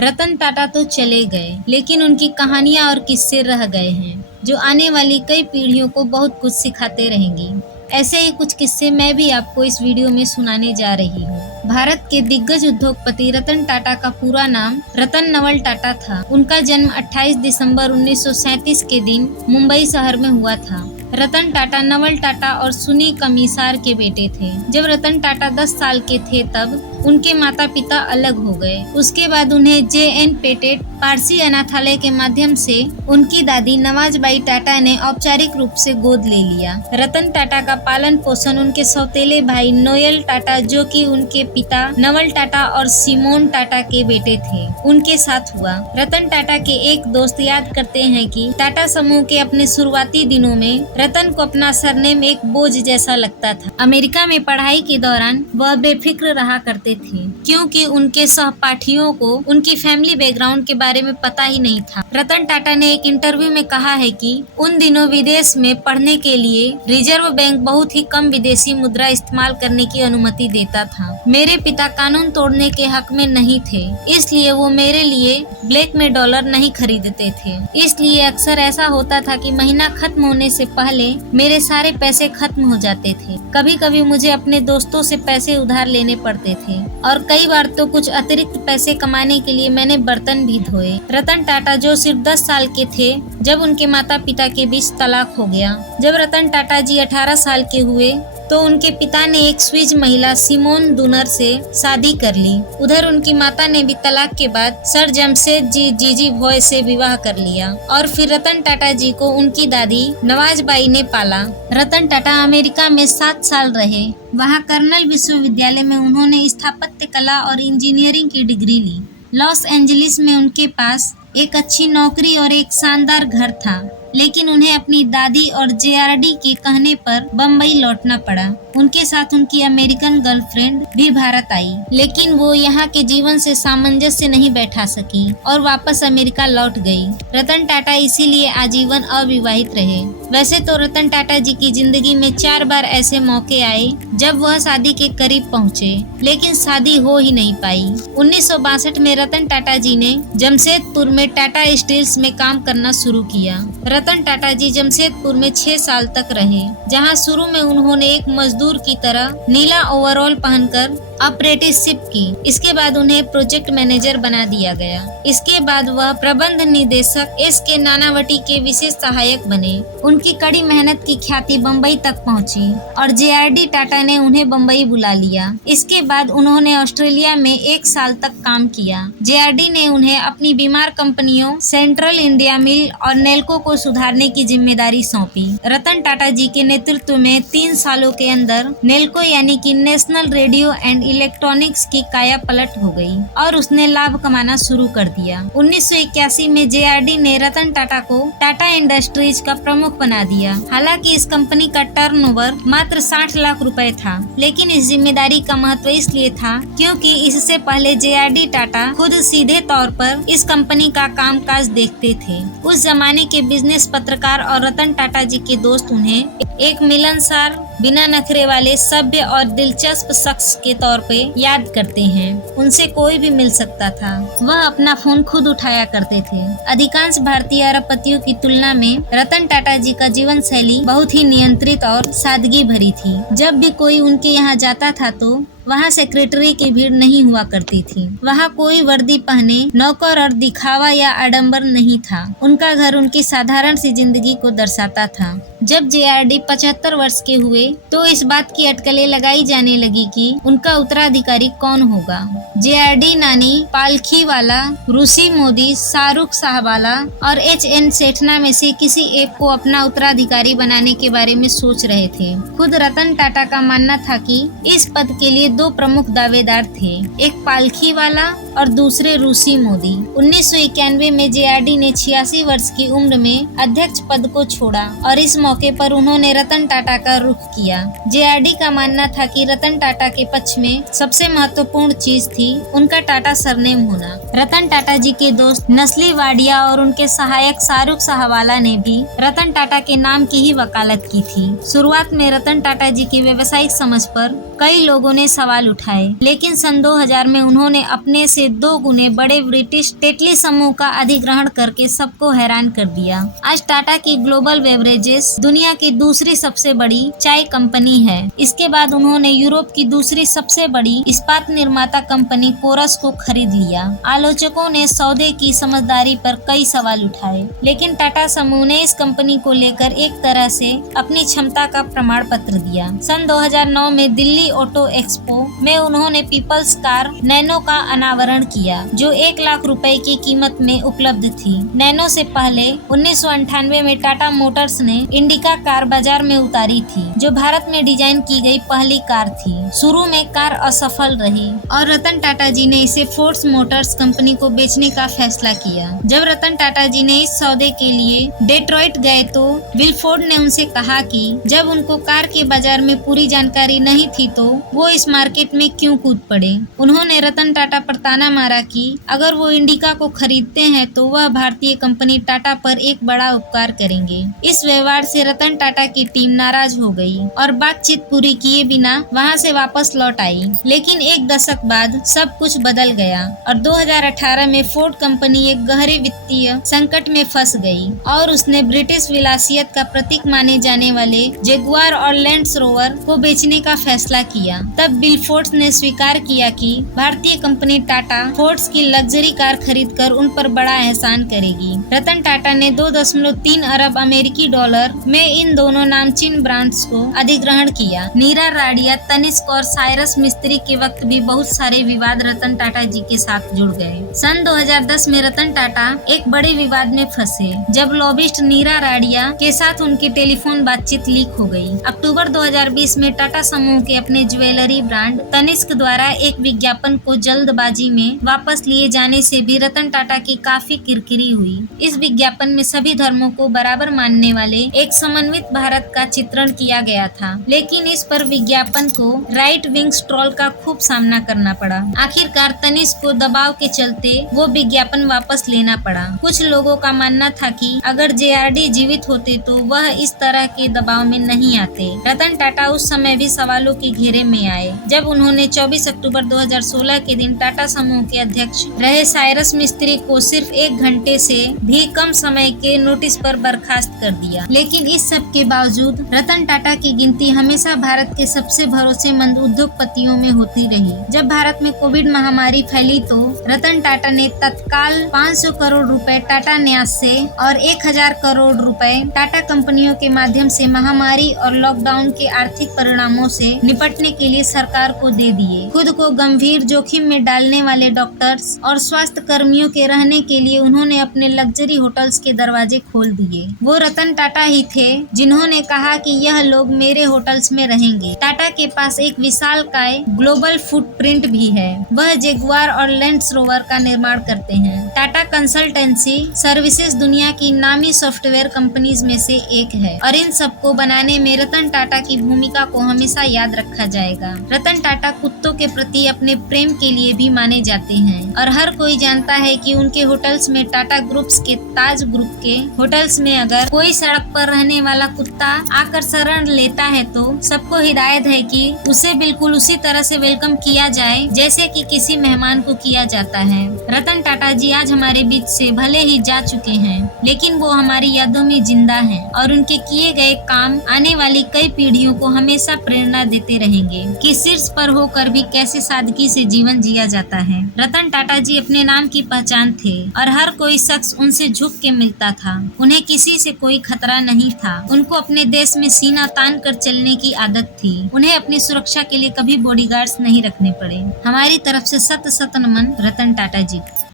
रतन टाटा तो चले गए, लेकिन उनकी कहानियां और किस्से रह गए हैं, जो आने वाली कई पीढ़ियों को बहुत कुछ सिखाते रहेंगी। ऐसे ही कुछ किस्से मैं भी आपको इस वीडियो में सुनाने जा रही हूँ। भारत के दिग्गज उद्योगपति रतन टाटा का पूरा नाम रतन नवल टाटा था। उनका जन्म 28 दिसंबर 1937 के दिन मुंबई शहर में हुआ था। रतन टाटा नवल टाटा और सुनी कमिसार के बेटे थे। जब रतन टाटा 10 साल के थे तब उनके माता पिता अलग हो गए। उसके बाद उन्हें J.N. पेटेट पारसी अनाथालय के माध्यम से उनकी दादी नवाजबाई टाटा ने औपचारिक रूप से गोद ले लिया। रतन टाटा का पालन पोषण उनके सौतेले भाई नोएल टाटा, जो कि उनके पिता नवल टाटा और सिमोन टाटा के बेटे थे, उनके साथ हुआ। रतन टाटा के एक दोस्त याद करते हैं कि टाटा समूह के अपने शुरुआती दिनों में रतन को अपना सरनेम एक बोझ जैसा लगता था। अमेरिका में पढ़ाई के दौरान वह बेफिक्र रहा करते थे, क्योंकि उनके सहपाठियों को उनकी फैमिली बैकग्राउंड के बारे में पता ही नहीं था। रतन टाटा ने एक इंटरव्यू में कहा है कि उन दिनों विदेश में पढ़ने के लिए रिजर्व बैंक बहुत ही कम विदेशी मुद्रा इस्तेमाल करने की अनुमति देता था। मेरे पिता कानून तोड़ने के हक में नहीं थे, इसलिए वो मेरे लिए ब्लैक में डॉलर नहीं खरीदते थे। इसलिए अक्सर ऐसा होता था कि महीना खत्म होने से पहले मेरे सारे पैसे खत्म हो जाते थे। कभी कभी मुझे अपने दोस्तों से पैसे उधार लेने पड़ते थे और कई बार तो कुछ अतिरिक्त पैसे कमाने के लिए मैंने बर्तन भी धोए। रतन टाटा जो सिर्फ 10 साल के थे जब उनके माता पिता के बीच तलाक हो गया। जब रतन टाटा जी 18 साल के हुए तो उनके पिता ने एक स्विस महिला सिमोन डूनर से शादी कर ली। उधर उनकी माता ने भी तलाक के बाद सर जमशेद जी जीजी भॉय से विवाह कर लिया और फिर रतन टाटा जी को उनकी दादी नवाजबाई ने पाला। रतन टाटा अमेरिका में 7 साल रहे। वहाँ कर्नल विश्वविद्यालय में उन्होंने स्थापत्य कला और इंजीनियरिंग की डिग्री ली। लॉस एंजलिस में उनके पास एक अच्छी नौकरी और एक शानदार घर था, लेकिन उन्हें अपनी दादी और JRD के कहने पर बम्बई लौटना पड़ा। उनके साथ उनकी अमेरिकन गर्लफ्रेंड भी भारत आई, लेकिन वो यहाँ के जीवन से सामंजस्य नहीं बैठा सकी और वापस अमेरिका लौट गई। रतन टाटा इसीलिए आजीवन अविवाहित रहे। वैसे तो रतन टाटा जी की जिंदगी में 4 बार ऐसे मौके आए जब वह शादी के करीब पहुँचे, लेकिन शादी हो ही नहीं पाई। 1962 में रतन टाटा जी ने जमशेदपुर में टाटा स्टील्स में काम करना शुरू किया। रतन टाटा जी जमशेदपुर में 6 साल तक रहे, जहां शुरू में उन्होंने एक मजदूर की तरह नीला ओवरऑल पहनकर अप्रेंटिसशिप की। इसके बाद उन्हें प्रोजेक्ट मैनेजर बना दिया गया। इसके बाद वह प्रबंध निदेशक SK नानावटी के विशेष सहायक बने। उनकी कड़ी मेहनत की ख्याति बम्बई तक पहुंची और JRD टाटा ने उन्हें बम्बई बुला लिया। इसके बाद उन्होंने ऑस्ट्रेलिया में 1 साल तक काम किया। JRD ने उन्हें अपनी बीमार कंपनियों सेंट्रल इंडिया मिल और नेल्को को सुधारने की जिम्मेदारी सौंपी। रतन टाटा जी के नेतृत्व में 3 सालों के अंदर नेल्को यानी कि नेशनल रेडियो एंड इलेक्ट्रॉनिक्स की काया पलट हो गई और उसने लाभ कमाना शुरू कर दिया। 1981 में JRD ने रतन टाटा को टाटा इंडस्ट्रीज का प्रमुख बना दिया। हालांकि इस कंपनी का टर्नओवर मात्र 60 लाख रुपए था, लेकिन इस जिम्मेदारी का महत्व इसलिए था क्योंकि इससे पहले JRD टाटा खुद सीधे तौर पर इस कंपनी का कामकाज देखते थे। उस जमाने के बिजनेस पत्रकार और रतन टाटा जी के दोस्त उन्हें एक मिलनसार, बिना नखरे वाले, सभ्य और दिलचस्प शख्स के तौर पे याद करते हैं। उनसे कोई भी मिल सकता था। वह अपना फोन खुद उठाया करते थे। अधिकांश भारतीय अरबपतियों की तुलना में रतन टाटा जी का जीवन शैली बहुत ही नियंत्रित और सादगी भरी थी। जब भी कोई उनके यहाँ जाता था तो वहाँ सेक्रेटरी की भीड़ नहीं हुआ करती थी। वहाँ कोई वर्दी पहने नौकर और दिखावा या आडंबर नहीं था। उनका घर उनकी साधारण सी जिंदगी को दर्शाता था। जब JRD 75 वर्ष के हुए तो इस बात की अटकलें लगाई जाने लगी कि उनका उत्तराधिकारी कौन होगा। JRD नानी पालखीवाला, रूसी मोदी, शाहरुख साहवाला और HN सेठना में से किसी एक को अपना उत्तराधिकारी बनाने के बारे में सोच रहे थे। खुद रतन टाटा का मानना था कि इस पद के लिए 2 प्रमुख दावेदार थे, एक पालखीवाला और दूसरे रूसी मोदी। 1991 में JRD ने 86 वर्ष की उम्र में अध्यक्ष पद को छोड़ा और इस मौके पर उन्होंने रतन टाटा का रुख किया। JRD का मानना था कि रतन टाटा के पक्ष में सबसे महत्वपूर्ण चीज थी उनका टाटा सरनेम होना। रतन टाटा जी के दोस्त नस्ली वाडिया और उनके सहायक शाहरुख साहवाला ने भी रतन टाटा के नाम की ही वकालत की थी। शुरुआत में रतन टाटा जी की व्यवसायिक समझ पर कई लोगों ने सवाल उठाए, लेकिन सन 2000 में उन्होंने अपने से 2 गुने बड़े ब्रिटिश टेटली समूह का अधिग्रहण करके सबको हैरान कर दिया। आज टाटा की ग्लोबल बेवरेजेस दुनिया की दूसरी सबसे बड़ी चाय कंपनी है। इसके बाद उन्होंने यूरोप की दूसरी सबसे बड़ी इस्पात निर्माता कंपनी कोरस को खरीद लिया। आलोचकों ने सौदे की समझदारी पर कई सवाल उठाए, लेकिन टाटा समूह ने इस कंपनी को लेकर एक तरह से अपनी क्षमता का प्रमाण पत्र दिया। सन 2009 में दिल्ली ऑटो एक्सपो में उन्होंने पीपल्स कार नैनो का अनावरण किया, जो 1 लाख रुपए की कीमत में उपलब्ध थी। नैनो से पहले 1998 में टाटा मोटर्स ने इंडिका कार बाजार में उतारी थी, जो भारत में डिजाइन की गई पहली कार थी। शुरू में कार असफल रही और रतन टाटा जी ने इसे फोर्स मोटर्स कंपनी को बेचने का फैसला किया। जब रतन टाटा जी ने इस सौदे के लिए डेट्रॉइट गए तो विल्फोर्ड ने उनसे कहा कि जब उनको कार के बाजार में पूरी जानकारी नहीं थी तो वो इस मार्केट में क्यों कूद पड़े। उन्होंने रतन टाटा पर ताना मारा कि अगर वो इंडिका को खरीदते हैं तो वह भारतीय कंपनी टाटा पर एक बड़ा उपकार करेंगे। इस व्यवहार से रतन टाटा की टीम नाराज हो गई और बातचीत पूरी किए बिना वहां से वापस लौट आई। लेकिन एक दशक बाद सब कुछ बदल गया और 2018 में फोर्ड कंपनी एक गहरे वित्तीय संकट में फंस गई और उसने ब्रिटिश विलासियत का प्रतीक माने जाने वाले जगुआर और लैंड रोवर को बेचने का फैसला किया। तब विल्फोर्ड्स ने स्वीकार किया कि भारतीय कंपनी टाटा फोर्ड्स की लग्जरी कार खरीदकर उन पर बड़ा एहसान करेगी। रतन टाटा ने 2.3 अरब अमेरिकी डॉलर में इन दोनों नामचीन ब्रांड्स को अधिग्रहण किया। नीरा राडिया, तनिष्क और साइरस मिस्त्री के वक्त भी बहुत सारे विवाद रतन टाटा जी के साथ जुड़ गए। सन 2010 में रतन टाटा एक बड़े विवाद में फंसे जब लॉबिस्ट नीरा राडिया के साथ उनकी टेलीफोन बातचीत लीक हो गई। अक्टूबर 2020 में टाटा समूह के अपने ज्वेलरी ब्रांड तनिष्क द्वारा एक विज्ञापन को जल्दबाजी में वापस लिए जाने से भी रतन टाटा की काफी किरकिरी हुई। इस विज्ञापन में सभी धर्मों को बराबर मानने वाले एक समन्वित भारत का चित्रण किया गया था, लेकिन इस पर विज्ञापन को राइट विंग ट्रोल का खूब सामना करना पड़ा। आखिरकार तनिष्क को दबाव के चलते वो विज्ञापन वापस लेना पड़ा। कुछ लोगों का मानना था कि अगर जेआरडी जीवित होते तो वह इस तरह के दबाव में नहीं आते। रतन टाटा उस समय भी सवालों के घेरे में आए जब उन्होंने 24 अक्टूबर 2016 के दिन टाटा समूह के अध्यक्ष रहे साइरस मिस्त्री को सिर्फ 1 घंटे से भी कम समय के नोटिस पर बर्खास्त कर दिया। लेकिन इस सब के बावजूद रतन टाटा की गिनती हमेशा भारत के सबसे भरोसेमंद उद्योगपतियों में होती रही। जब भारत में कोविड महामारी फैली तो रतन टाटा ने तत्काल 500 करोड़ रुपए टाटा न्यास से और 1000 करोड़ रुपए टाटा कंपनियों के माध्यम से महामारी और लॉकडाउन के आर्थिक परिणामों से निपटने के लिए सरकार को दे दिए। खुद को गंभीर जोखिम में डालने वाले डॉक्टर्स और स्वास्थ्य कर्मियों के रहने के लिए उन्होंने अपने लग्जरी होटल्स के दरवाजे खोल दिए। वो रतन टाटा ही थे जिन्होंने कहा कि यह लोग मेरे होटल्स में रहेंगे। टाटा के पास एक विशालकाय ग्लोबल फुटप्रिंट भी है। वह जगुआर और लैंड रोवर का निर्माण करते हैं। टाटा कंसल्टेंसी सर्विसेज दुनिया की नामी सॉफ्टवेयर कंपनीज में से एक है और इन सबको बनाने में रतन टाटा की भूमिका को हमेशा याद रखा जाएगा। रतन टाटा कुत्तों के प्रति अपने प्रेम के लिए भी माने जाते हैं और हर कोई जानता है कि उनके होटल्स में टाटा ग्रुप्स के ताज ग्रुप के होटल्स में अगर कोई सड़क पर रहने वाला कुत्ता आकर शरण लेता है तो सबको हिदायत है कि उसे बिल्कुल उसी तरह से वेलकम किया जाए जैसे कि किसी मेहमान को किया जाता है। रतन टाटा जी आज हमारे बीच से भले ही जा चुके हैं, लेकिन वो हमारी यादों में जिंदा हैं और उनके किए गए काम आने वाली कई पीढ़ियों को हमेशा प्रेरणा देते रहेंगे कि शीर्ष पर होकर भी कैसे सादगी से जीवन जिया जाता है। रतन टाटा जी अपने नाम की पहचान थे और हर कोई शख्स उनसे झुक के मिलता था। उन्हें किसी से कोई खतरा नहीं था। उनको अपने देश में सीना तान कर चलने की आदत थी। उन्हें अपनी सुरक्षा के लिए कभी बॉडीगार्ड्स नहीं रखने पड़े। हमारी तरफ से सत नमन रतन टाटा जी।